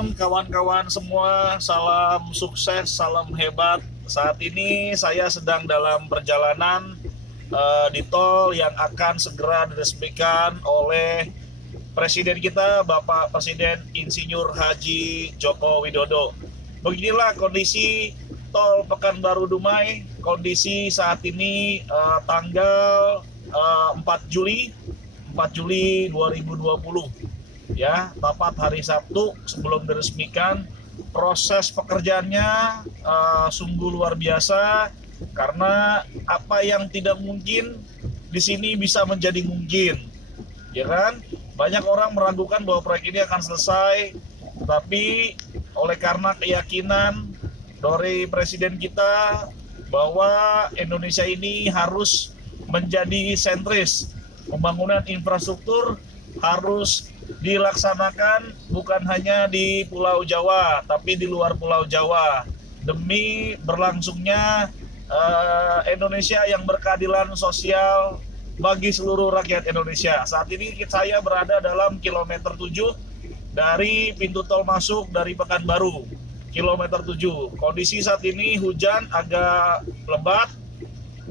malam kawan-kawan semua, salam sukses, salam hebat. Saat ini saya sedang dalam perjalanan di tol yang akan segera diresmikan oleh Presiden kita, Bapak Presiden Insinyur Haji Joko Widodo. Beginilah kondisi tol Pekanbaru Dumai, kondisi saat ini tanggal 4 Juli 2020. Ya, tepat hari Sabtu sebelum diresmikan. Proses pekerjaannya sungguh luar biasa karena apa yang tidak mungkin di sini bisa menjadi mungkin, ya kan? Banyak orang meragukan bahwa proyek ini akan selesai, tapi oleh karena keyakinan dari Presiden kita bahwa Indonesia ini harus menjadi sentris, pembangunan infrastruktur harus dilaksanakan bukan hanya di Pulau Jawa, tapi di luar Pulau Jawa demi berlangsungnya Indonesia yang berkeadilan sosial bagi seluruh rakyat Indonesia. Saat ini saya berada dalam kilometer 7 dari pintu tol masuk dari Pekanbaru, kilometer 7. Kondisi saat ini hujan agak lebat.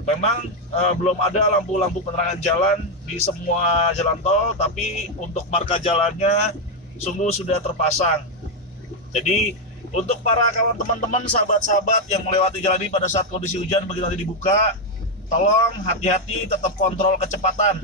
Memang belum ada lampu-lampu penerangan jalan di semua jalan tol, tapi untuk marka jalannya sungguh sudah terpasang. Jadi untuk para kawan teman-teman, sahabat-sahabat yang melewati jalan ini pada saat kondisi hujan begitu nanti dibuka, tolong hati-hati, tetap kontrol kecepatan.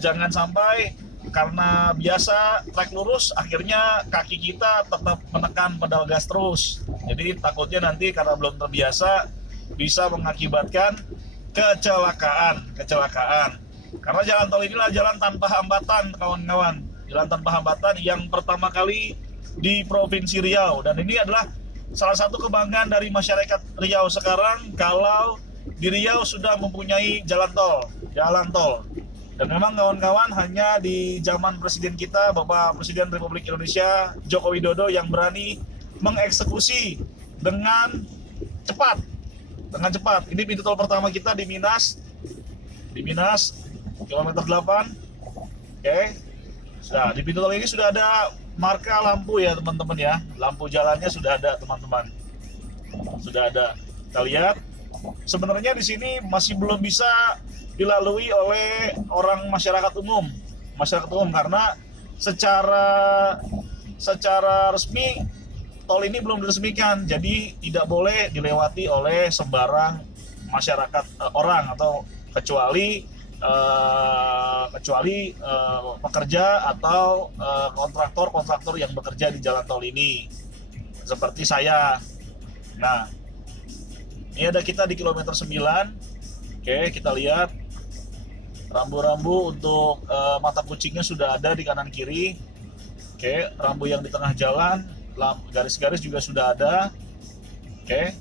Jangan sampai karena biasa trek lurus akhirnya kaki kita tetap menekan pedal gas terus. Jadi takutnya nanti karena belum terbiasa bisa mengakibatkan kecelakaan. Karena jalan tol inilah jalan tanpa hambatan, kawan-kawan. Jalan tanpa hambatan yang pertama kali di Provinsi Riau, dan ini adalah salah satu kebanggaan dari masyarakat Riau sekarang kalau di Riau sudah mempunyai jalan tol. Dan memang kawan-kawan hanya di zaman Presiden kita, Bapak Presiden Republik Indonesia Joko Widodo yang berani mengeksekusi dengan cepat. Ini pintu tol pertama kita di Minas kilometer 8. Oke. Nah, di pintu tol ini sudah ada marka lampu ya teman-teman ya. Lampu jalannya sudah ada teman-teman. Sudah ada. Kita lihat. Sebenarnya di sini masih belum bisa dilalui oleh masyarakat umum karena secara resmi tol ini belum diresmikan, jadi tidak boleh dilewati oleh sembarang masyarakat orang atau kecuali pekerja atau kontraktor yang bekerja di jalan tol ini seperti saya. Nah, ini ada kita di kilometer 9. Oke, kita lihat rambu-rambu untuk mata kucingnya sudah ada di kanan kiri. Oke, rambu yang di tengah jalan, garis-garis juga sudah ada. Oke,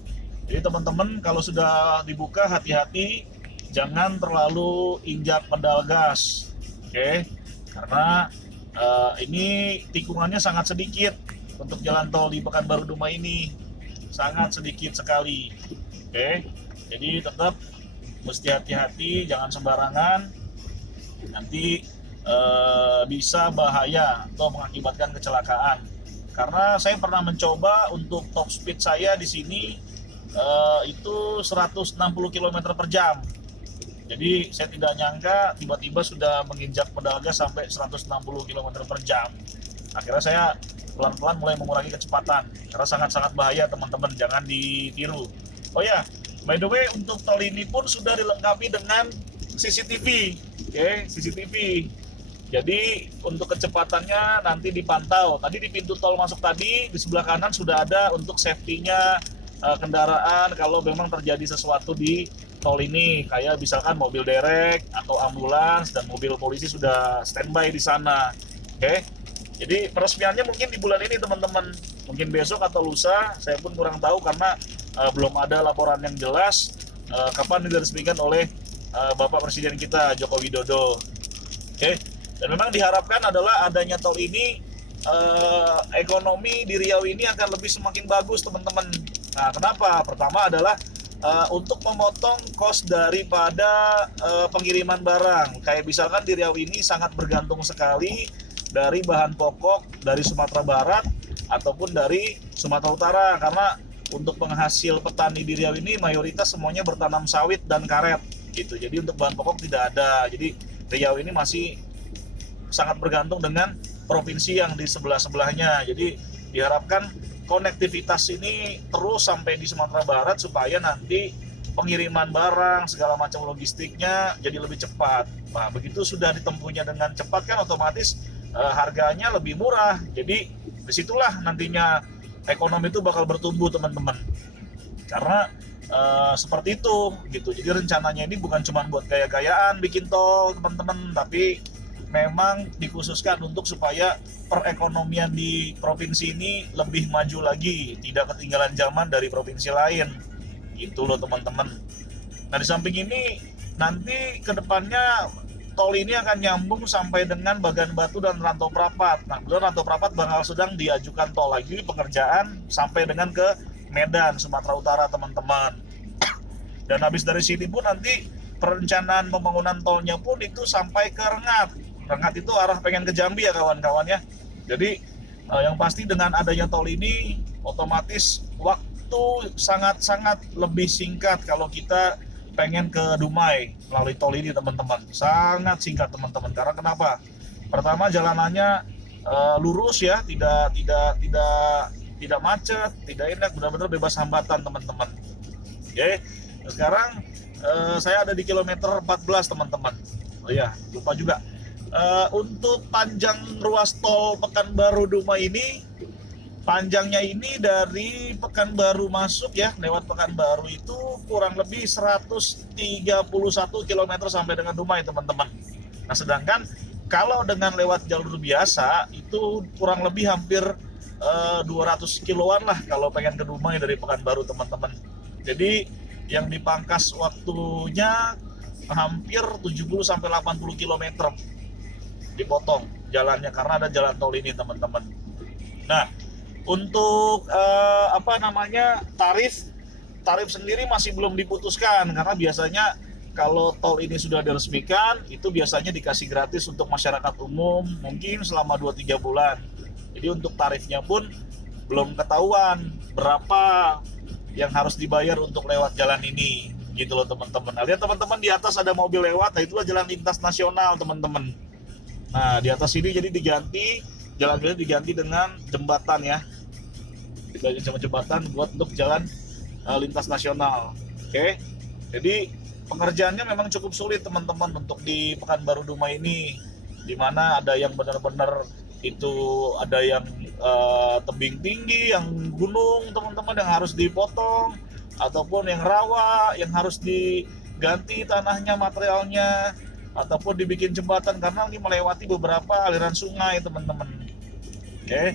jadi teman-teman kalau sudah dibuka hati-hati, jangan terlalu injak pedal gas. Oke, karena ini tikungannya sangat sedikit untuk jalan tol di Pekanbaru Dumai ini, sangat sedikit sekali. Oke, jadi tetap mesti hati-hati, jangan sembarangan, nanti bisa bahaya atau mengakibatkan kecelakaan. Karena saya pernah mencoba untuk top speed saya di sini itu 160 km per jam. Jadi saya tidak nyangka tiba-tiba sudah menginjak pedal gas sampai 160 km per jam. Akhirnya saya pelan-pelan mulai mengurangi kecepatan karena sangat-sangat bahaya teman-teman, jangan ditiru. Oh ya, by the way, untuk tol ini pun sudah dilengkapi dengan CCTV. Oke, CCTV. Jadi untuk kecepatannya nanti dipantau. Tadi di pintu tol masuk tadi di sebelah kanan sudah ada untuk safety-nya kendaraan kalau memang terjadi sesuatu di tol ini, kayak misalkan mobil derek atau ambulans dan mobil polisi sudah standby di sana. Oke. Jadi peresmiannya mungkin di bulan ini teman-teman, mungkin besok atau lusa, saya pun kurang tahu karena belum ada laporan yang jelas kapan diresmikan oleh Bapak Presiden kita Joko Widodo. Oke. Dan memang diharapkan adalah adanya tol ini, ekonomi di Riau ini akan lebih semakin bagus teman-teman. Nah, kenapa? Pertama adalah untuk memotong kos daripada pengiriman barang. Kayak misalkan di Riau ini sangat bergantung sekali dari bahan pokok dari Sumatera Barat ataupun dari Sumatera Utara, karena untuk penghasil petani di Riau ini mayoritas semuanya bertanam sawit dan karet gitu. Jadi untuk bahan pokok tidak ada. Jadi Riau ini masih sangat bergantung dengan provinsi yang di sebelah-sebelahnya. Jadi diharapkan konektivitas ini terus sampai di Sumatera Barat supaya nanti pengiriman barang segala macam logistiknya jadi lebih cepat. Nah, begitu sudah ditempuhnya dengan cepat kan otomatis harganya lebih murah. Jadi disitulah nantinya ekonomi itu bakal bertumbuh teman-teman. Karena seperti itu gitu. Jadi rencananya ini bukan cuma buat gaya-gayaan bikin tol teman-teman, tapi memang dikhususkan untuk supaya perekonomian di provinsi ini lebih maju lagi, tidak ketinggalan zaman dari provinsi lain. Gitu loh teman-teman. Nah di samping ini nanti kedepannya tol ini akan nyambung sampai dengan Bagan Batu dan Rantau Prapat. Nah, Rantau Prapat bakal sedang diajukan tol lagi pengerjaan sampai dengan ke Medan, Sumatera Utara teman-teman. Dan habis dari sini pun nanti perencanaan pembangunan tolnya pun itu sampai ke Rengat. Rengat itu arah pengen ke Jambi ya kawan-kawan ya. Jadi yang pasti dengan adanya tol ini otomatis waktu sangat-sangat lebih singkat kalau kita pengen ke Dumai melalui tol ini teman-teman. Sangat singkat teman-teman. Karena kenapa? Pertama jalanannya lurus ya, tidak macet, tidak enak, benar-benar bebas hambatan teman-teman. Oke. Sekarang saya ada di kilometer 14 teman-teman. Oh iya, lupa juga. Untuk panjang ruas tol Pekanbaru Dumai ini, panjangnya ini dari Pekanbaru masuk ya, lewat Pekanbaru itu kurang lebih 131 km sampai dengan Dumai teman-teman. Nah sedangkan kalau dengan lewat jalur biasa itu kurang lebih hampir 200 kiloan lah kalau pengen ke Dumai dari Pekanbaru teman-teman. Jadi yang dipangkas waktunya hampir 70 sampai 80 km dipotong jalannya karena ada jalan tol ini teman-teman. Nah untuk tarif sendiri masih belum diputuskan karena biasanya kalau tol ini sudah diresmikan itu biasanya dikasih gratis untuk masyarakat umum mungkin selama 2-3 bulan. Jadi untuk tarifnya pun belum ketahuan berapa yang harus dibayar untuk lewat jalan ini gitu loh teman-teman. Nah, lihat teman-teman di atas ada mobil lewat, nah itulah jalan lintas nasional teman-teman. Nah di atas ini jadi jalan ini diganti dengan jembatan ya, jembatan buat untuk jalan lintas nasional. Oke. Jadi pengerjaannya memang cukup sulit teman-teman untuk di Pekanbaru Dumai ini, dimana ada yang benar-benar itu ada yang tebing tinggi, yang gunung teman-teman yang harus dipotong, ataupun yang rawa yang harus diganti tanahnya, materialnya, ataupun dibikin jembatan karena ini melewati beberapa aliran sungai teman-teman. Oke,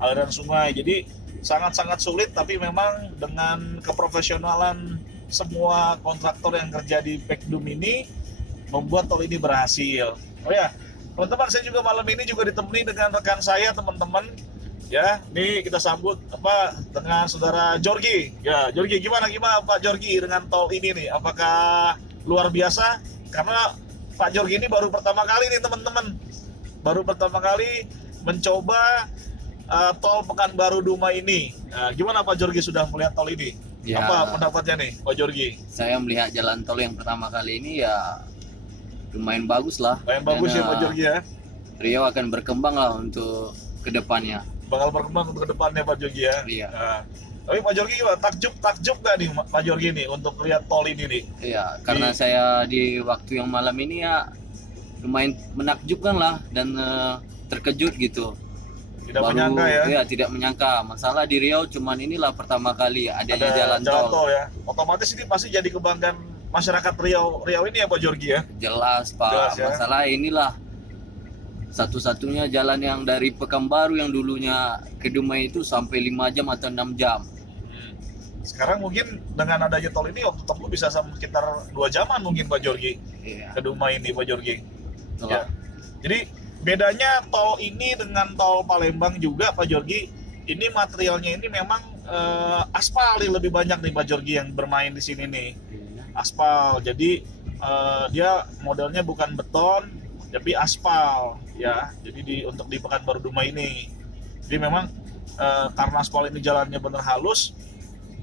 aliran sungai. Jadi sangat-sangat sulit, tapi memang dengan keprofesionalan semua kontraktor yang kerja di Pekdum ini membuat tol ini berhasil. Oh ya, teman-teman, saya juga malam ini juga ditemani dengan rekan saya teman-teman. Ya, ini kita sambut dengan saudara Jorgi. Ya, Jorgi, gimana Pak Jorgi dengan tol ini nih? Apakah luar biasa? Karena Pak Jorgi ini baru pertama kali nih teman-teman. Baru pertama kali mencoba tol Pekanbaru Dumai ini. Nah, gimana Pak Jorgi sudah melihat tol ini? Ya, apa pendapatnya nih Pak Jorgi? Saya melihat jalan tol yang pertama kali ini ya lumayan bagus lah. Lumayan bagus ya Pak Jorgi ya. Riau akan berkembang lah untuk kedepannya. Bakal berkembang untuk kedepannya Pak Jorgi ya. Iya. Nah, tapi Pak Jorgi gimana? Takjub gak nih Pak Jorgi nih untuk lihat tol ini nih? Iya, karena saya di waktu yang malam ini ya lumayan menakjubkan lah dan terkejut gitu. Tidak menyangka ya? Iya, tidak menyangka. Masalah di Riau cuman inilah pertama kali adanya jalan tol ya. Otomatis ini pasti jadi kebanggaan masyarakat Riau ini ya Pak Jorgi ya? Jelas Pak. Jelas, ya? Masalah inilah satu-satunya jalan yang dari Pekanbaru yang dulunya ke Dumai itu sampai 5 jam atau 6 jam. Sekarang mungkin dengan adanya tol ini waktu tempuh bisa sekitar 2 jaman mungkin Pak Jorgi. Iya. Ke Dumai ini Pak Jorgi. Ya. Jadi bedanya tol ini dengan tol Palembang juga Pak Jorgi, ini materialnya ini memang aspal yang lebih banyak nih Pak Jorgi yang bermain di sini nih. Aspal. Jadi dia modelnya bukan beton, tapi aspal ya. Jadi untuk di Pekanbaru Dumai ini, jadi memang karena aspal ini jalannya bener halus,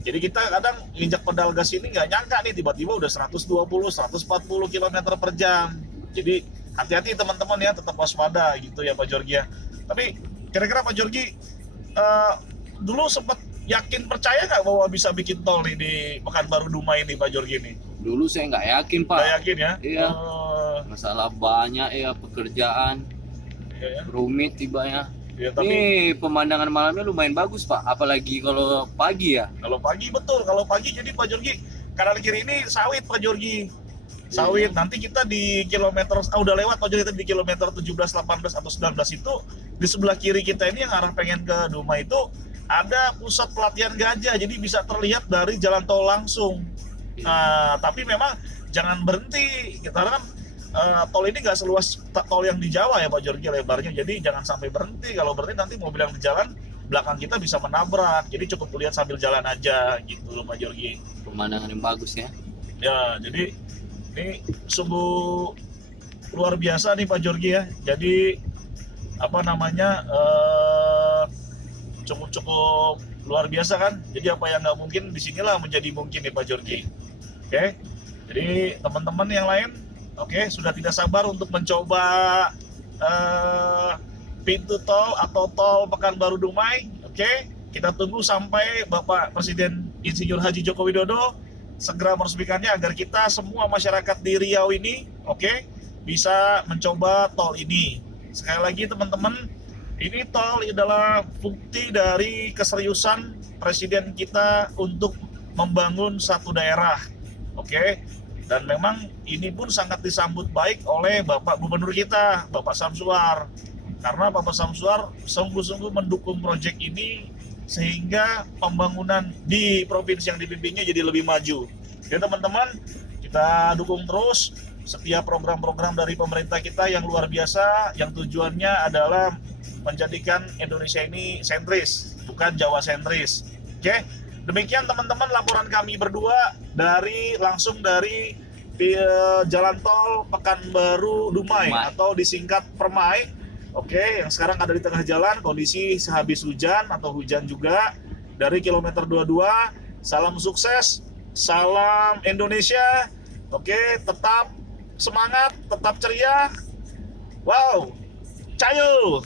jadi kita kadang injak pedal gas ini nggak nyangka nih tiba-tiba udah 120-140 km per jam. Jadi hati-hati teman-teman ya, tetap waspada gitu ya Pak Jorgi ya. Tapi kira-kira Pak Jorgi dulu sempat yakin, percaya nggak bahwa bisa bikin tol nih di Pekanbaru Dumai ini Pak Jorgi nih? Dulu saya nggak yakin Pak. Nggak yakin ya? Iya. Masalah banyak ya, pekerjaan Iya, ya. rumit tibanya. Ya, tapi Ini pemandangan malamnya lumayan bagus Pak, apalagi kalau pagi ya. kalau pagi betul, kalau pagi jadi Pak Jorgi kanan kiri ini sawit Pak Jorgi. Sawit. Nanti kita di kilometer udah lewat Pak Jorgi, di kilometer 17, 18 atau 19 itu di sebelah kiri kita ini yang arah pengen ke Dumai itu ada pusat pelatihan gajah. Jadi bisa terlihat dari jalan tol langsung. Nah, tapi memang jangan berhenti. Karena kan tol ini nggak seluas tol yang di Jawa ya Pak Jorgi lebarnya. Jadi jangan sampai berhenti. Kalau berhenti nanti mobil yang di jalan belakang kita bisa menabrak. Jadi cukup lihat sambil jalan aja gitu loh Pak Jorgi. Pemandangan yang bagus ya. Ya, jadi ini sungguh luar biasa nih Pak Jorgi ya. Jadi apa namanya cukup luar biasa kan. Jadi apa yang nggak mungkin disinilah menjadi mungkin nih Pak Jorgi. Oke, jadi teman-teman yang lain, oke, sudah tidak sabar untuk mencoba pintu tol atau tol Pekanbaru Dumai. Oke, kita tunggu sampai Bapak Presiden Insinyur Haji Joko Widodo segera meresmikannya agar kita semua masyarakat di Riau ini, oke, bisa mencoba tol ini. Sekali lagi teman-teman, ini tol adalah bukti dari keseriusan Presiden kita untuk membangun satu daerah. Oke, dan memang ini pun sangat disambut baik oleh Bapak Gubernur kita, Bapak Samsuar. Karena Bapak Samsuar sungguh-sungguh mendukung proyek ini sehingga pembangunan di provinsi yang dipimpinnya jadi lebih maju. Jadi teman-teman, kita dukung terus setiap program-program dari pemerintah kita yang luar biasa, yang tujuannya adalah menjadikan Indonesia ini sentris, bukan Jawa sentris. Oke? Demikian teman-teman laporan kami berdua langsung dari Jalan Tol Pekanbaru Dumai atau disingkat Permai. Oke, yang sekarang ada di tengah jalan, kondisi sehabis hujan atau hujan juga dari kilometer 22. Salam sukses, salam Indonesia. Oke, tetap semangat, tetap ceria. Wow, cayo.